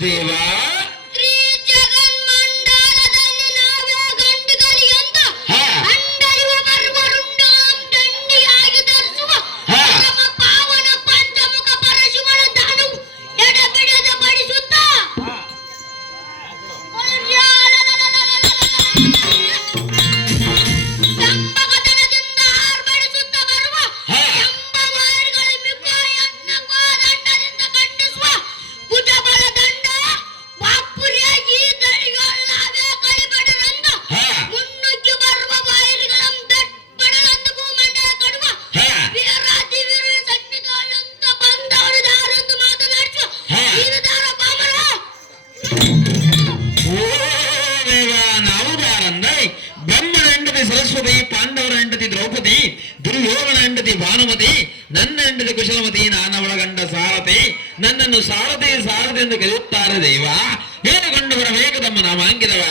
ದೇವಾ ಸರಸ್ವತಿ, ಪಾಂಡವರ ಹೆಂಡತಿ ದ್ರೌಪದಿ, ದುರ್ಯೋಧನ ಹೆಂಡತಿ ಭಾನುಮತಿ, ನನ್ನ ಹೆಂಡತಿ ಕುಶಲಮತಿ, ನಾನವಳ ಗಂಡ ಸಾರಥಿ. ನನ್ನನ್ನು ಸಾರಥಿ ಸಾರಥಿ ಎಂದು ಕರೆಯುತ್ತಾರೆ ದೇವ. ಹೇಳಿಕೊಂಡು ಬರಬೇಕು ತಮ್ಮ ನಾಮಾಂಕಿತವ.